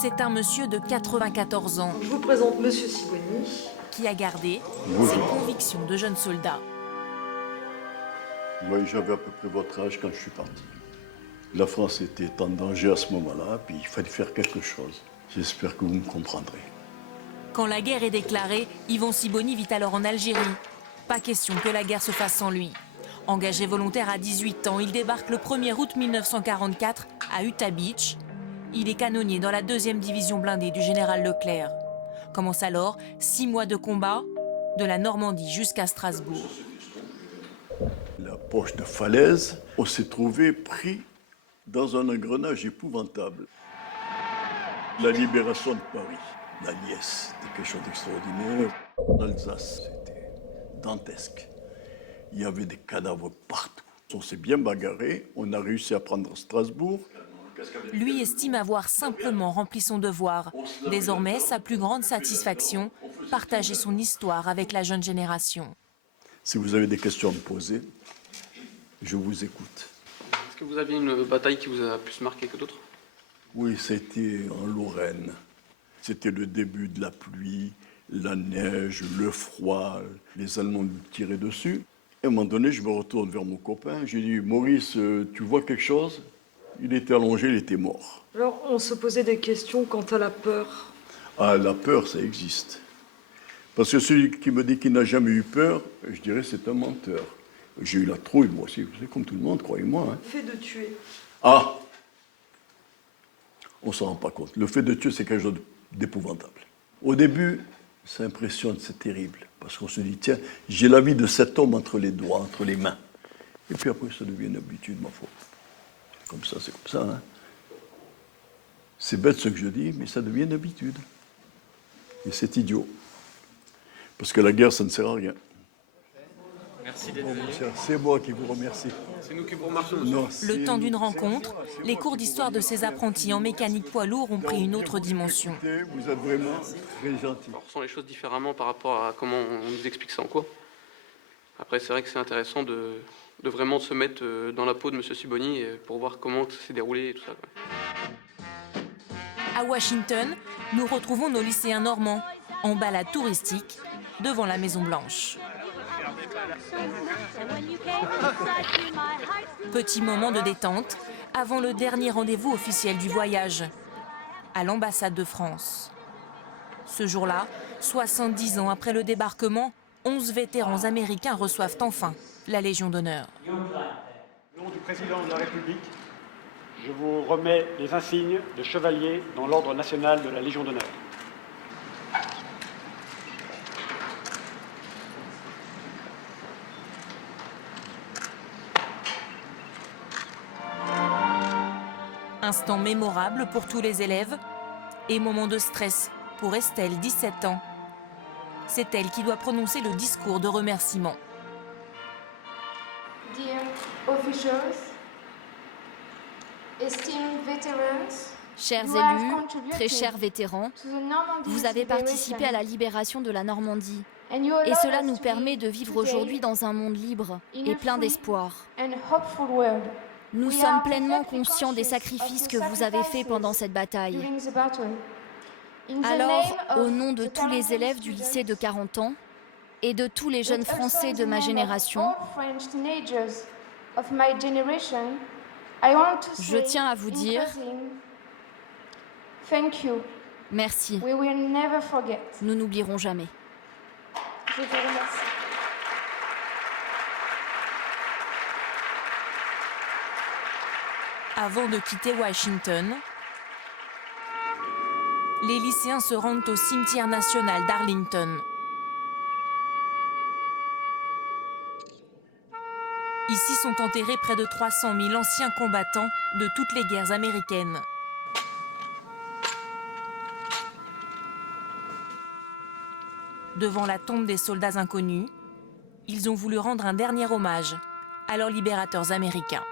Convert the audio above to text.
C'est un monsieur de 94 ans Je vous présente Monsieur Sibony. qui a gardé Bonjour. ses convictions de jeune soldat. Moi, j'avais à peu près votre âge quand je suis parti. La France était en danger à ce moment-là, puis il fallait faire quelque chose. J'espère que vous me comprendrez. Quand la guerre est déclarée, Yvon Sibony vit alors en Algérie. Pas question que la guerre se fasse sans lui. Engagé volontaire à 18 ans, il débarque le 1er août 1944 à Utah Beach. Il est canonnier dans la 2e division blindée du général Leclerc. Commence alors 6 mois de combat, de la Normandie jusqu'à Strasbourg. La poche de falaise, on s'est trouvé pris dans un engrenage épouvantable. La libération de Paris, la liesse, c'était quelque chose d'extraordinaire. L'Alsace, c'était dantesque. Il y avait des cadavres partout. On s'est bien bagarré, on a réussi à prendre Strasbourg. Lui estime avoir simplement rempli son devoir. Désormais, sa plus grande satisfaction, partager son histoire avec la jeune génération. Si vous avez des questions à me poser, je vous écoute. Est-ce que vous aviez une bataille qui vous a plus marqué que d'autres? Oui, c'était en Lorraine. C'était le début de la pluie, la neige, le froid. Les Allemands nous tiraient dessus. Et à un moment donné, je me retourne vers mon copain. J'ai dit, Maurice, tu vois quelque chose? Il était allongé, il était mort. Alors, on se posait des questions quant à la peur. Ah, la peur, ça existe. Parce que celui qui me dit qu'il n'a jamais eu peur, je dirais c'est un menteur. J'ai eu la trouille, moi aussi, c'est comme tout le monde, croyez-moi. Hein. Le fait de tuer. Ah! On ne s'en rend pas compte. Le fait de tuer, c'est quelque chose d'épouvantable. Au début, ça impressionne, c'est terrible. Parce qu'on se dit, tiens, j'ai la vie de cet homme entre les doigts, entre les mains. Et puis après, ça devient une habitude, ma foi. Comme ça, c'est comme ça. Hein. C'est bête ce que je dis, mais ça devient une habitude. Et c'est idiot. Parce que la guerre, ça ne sert à rien. Merci d'être venu. C'est moi qui vous remercie. C'est nous qui vous remercions. Non, Le temps d'une rencontre, les cours d'histoire de ces apprentis en mécanique poids lourd ont pris une autre dimension. Vous êtes vraiment très gentil. On ressent les choses différemment par rapport à comment on nous explique ça en cours. Après, c'est vrai que c'est intéressant de vraiment se mettre dans la peau de M. Sibony pour voir comment ça s'est déroulé et tout ça. Quoi. À Washington, nous retrouvons nos lycéens normands en balade touristique devant la Maison Blanche. Petit moment de détente avant le dernier rendez-vous officiel du voyage, à l'ambassade de France. Ce jour-là, 70 ans après le débarquement, 11 vétérans américains reçoivent enfin la Légion d'honneur. Au nom du président de la République, je vous remets les insignes de chevalier dans l'ordre national de la Légion d'honneur. Instant mémorable pour tous les élèves et moment de stress pour Estelle, 17 ans. C'est elle qui doit prononcer le discours de remerciement. Dear officials, esteemed veterans, Chers you have élus, contributed très chers vétérans, to the Normandy vous avez liberation, participé à la libération de la Normandie. and you Et allow cela us nous to permet live de vivre today aujourd'hui dans un monde libre in et a plein free d'espoir. and hopeful world. Nous We sommes are pleinement perfectly conscients des conscious sacrifices of the que vous avez faits pendant cette bataille. during the battle. In the Alors, name au of nom de the tous les talented élèves du lycée de students, 40 ans et de tous les jeunes but also Français in de the ma name of génération, all French teenagers of my generation, I want to je say tiens à vous in dire closing, thank you. merci. We will never forget. Nous n'oublierons jamais. Je vous remercie. Avant de quitter Washington, les lycéens se rendent au cimetière national d'Arlington. Ici sont enterrés près de 300 000 anciens combattants de toutes les guerres américaines. Devant la tombe des soldats inconnus, ils ont voulu rendre un dernier hommage à leurs libérateurs américains.